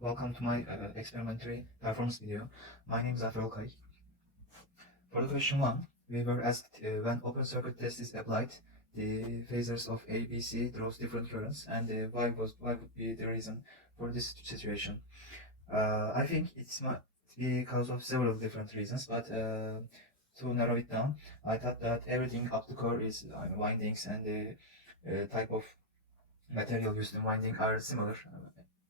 welcome to my experimentary performance video. My name is Zafer Okay. For the question 1, we were asked when open circuit test is applied, the phasors of A, B, C draws different currents, and why would be the reason for this situation? I think it's because of several different reasons, but to narrow it down, I thought that everything up to core is windings, and the type of material used in winding are similar,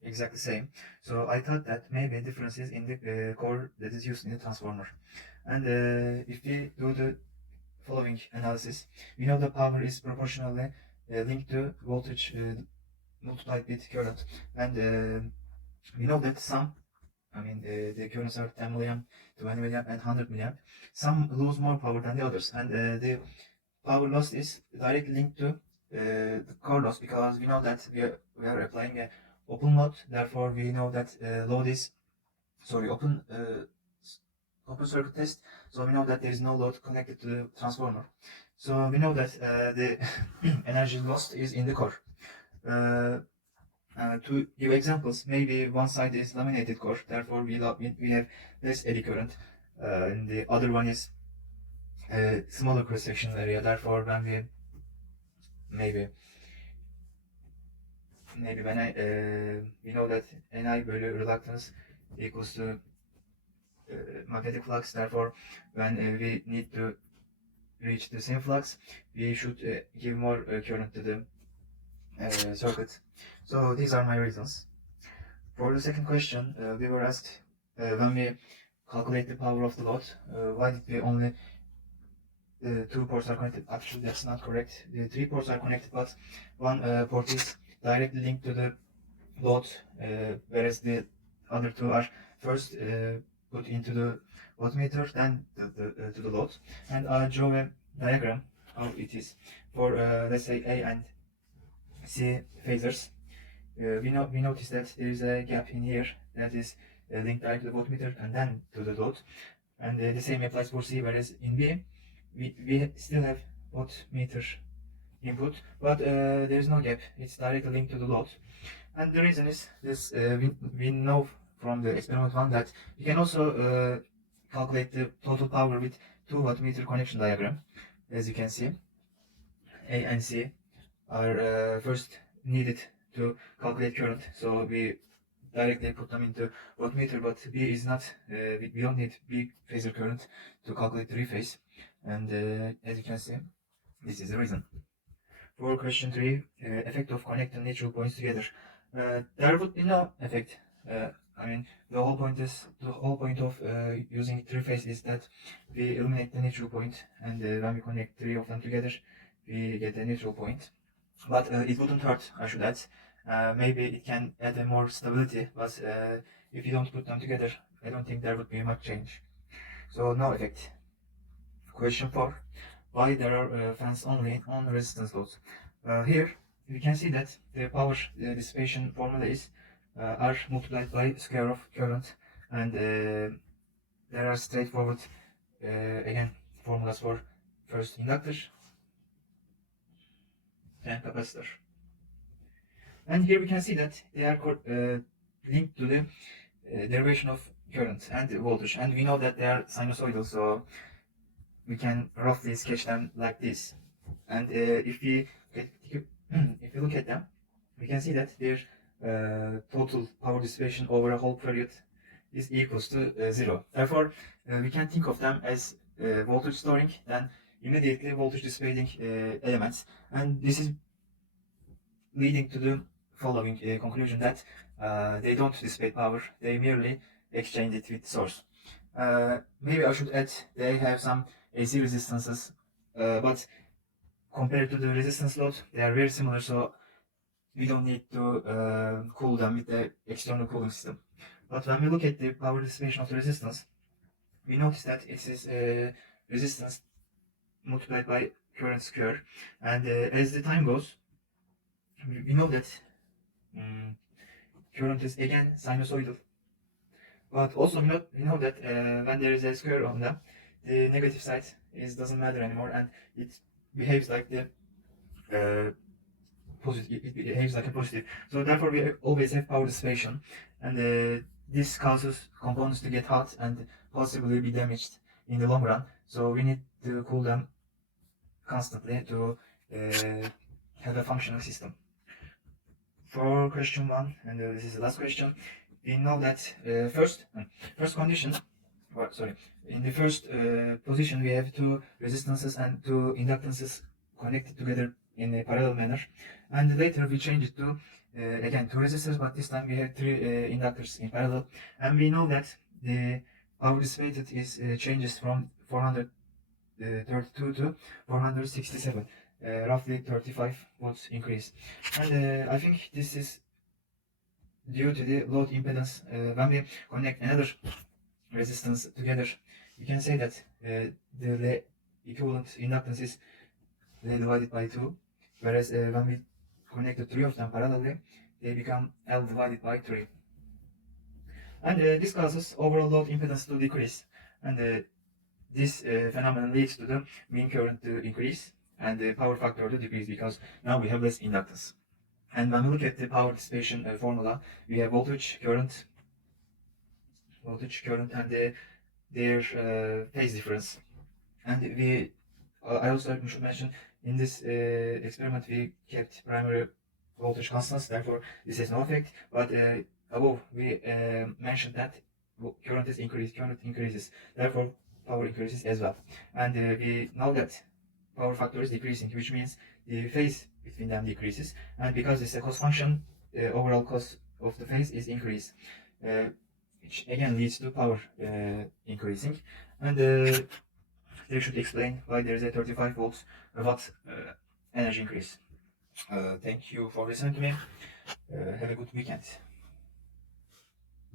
exactly same. So I thought that maybe differences in the core that is used in the transformer. And if we do the following analysis, we know the power is proportionally linked to voltage multiplied with current, and we know that the currents are 10 milliamp, 20 milliamp, and 100 milliamp. Some lose more power than the others, and the power loss is directly linked to the core loss, because we know that we are applying a open load. Therefore, we know that load is open circuit test. So we know that there is no load connected to the transformer. So we know that the energy lost is in the core. To give examples, maybe one side is laminated core, therefore we have less eddy current, and the other one is smaller cross section area. Therefore, when we maybe when we know that Ni bölü reluctance equals to magnetic flux. Therefore, when we need to reach the same flux, we should give more current to the circuit. So these are my reasons. For the second question, we were asked when we calculate the power of the load, why did we only two ports are connected? Actually, that's not correct. The three ports are connected, but one port is directly linked to the load, whereas the other two are first put into the voltmeter, then to the load. And I draw a diagram how it is for let's say A and C phasors. We notice that there is a gap in here that is linked directly to the voltmeter and then to the load, and the same applies for C. Whereas in B, we still have voltmeter input, but there is no gap. It's directly linked to the load, and the reason is this: we know from the experiment 1 that we can also calculate the total power with two wattmeter connection diagram. As you can see, A and C are first needed to calculate current, so we directly put them into voltmeter, but B is not, we don't need B phasor current to calculate three phase, and as you can see, this is the reason. For question 3, effect of connecting neutral points together. There would be no effect. The whole point of using three phase is that we eliminate the neutral point, and when we connect three of them together, we get a neutral point. But it wouldn't hurt, I should add. Maybe it can add a more stability, but if you don't put them together, I don't think there would be much change. So no effect. Question 4. Why there are fans only on resistance loads? Here we can see that the power dissipation formula is R multiplied by square of current, and there are straightforward again formulas for first inductor and capacitor. And here we can see that they are linked to the derivation of current and voltage, and we know that they are sinusoidal, so we can roughly sketch them like this. And if we look at them, we can see that their total power dissipation over a whole period is equals to 0. Therefore, we can think of them as voltage storing, then immediately voltage dissipating elements, and this is leading to the following conclusion that they don't dissipate power, they merely exchange it with source. Maybe I should add they have some AC resistances, but compared to the resistance load, they are very similar, so we don't need to cool them with the external cooling system. But when we look at the power dissipation of the resistance, we notice that it is resistance multiplied by current square, and as the time goes, we know that current is again sinusoidal. But also we know that when there is a square on them, the negative side doesn't matter anymore, and it behaves like the positive, it behaves like a positive. So therefore we always have power dissipation, and this causes components to get hot and possibly be damaged in the long run. So we need to cool them constantly to have a functional system. For question 1, and this is the last question, we know that first condition, in the first position we have two resistances and two inductances connected together in a parallel manner, and later we change it to again two resistors, but this time we have three inductors in parallel, and we know that the power dissipated is changes from 432 to 467, roughly 35 volts increase, and I think this is due to the load impedance. When we connect another resistance together, we can say that the equivalent inductance is L divided by 2, whereas when we connect the three of them parallelly, they become L divided by 3. And this causes overall load impedance to decrease, and this phenomenon leads to the mean current to increase and the power factor to decrease, because now we have less inductance. And when we look at the power dissipation formula, we have voltage, current, and their phase difference. And I also should mention, in this experiment we kept primary voltage constants, therefore this has no effect. But above we mentioned that current increases, therefore power increases as well. And we know that power factor is decreasing, which means the phase between them decreases. And because it's a cost function, the overall cost of the phase is increased, which again leads to power increasing. And they should explain why there is a 35 volts watt energy increase. Thank you for listening to me. Have a good weekend.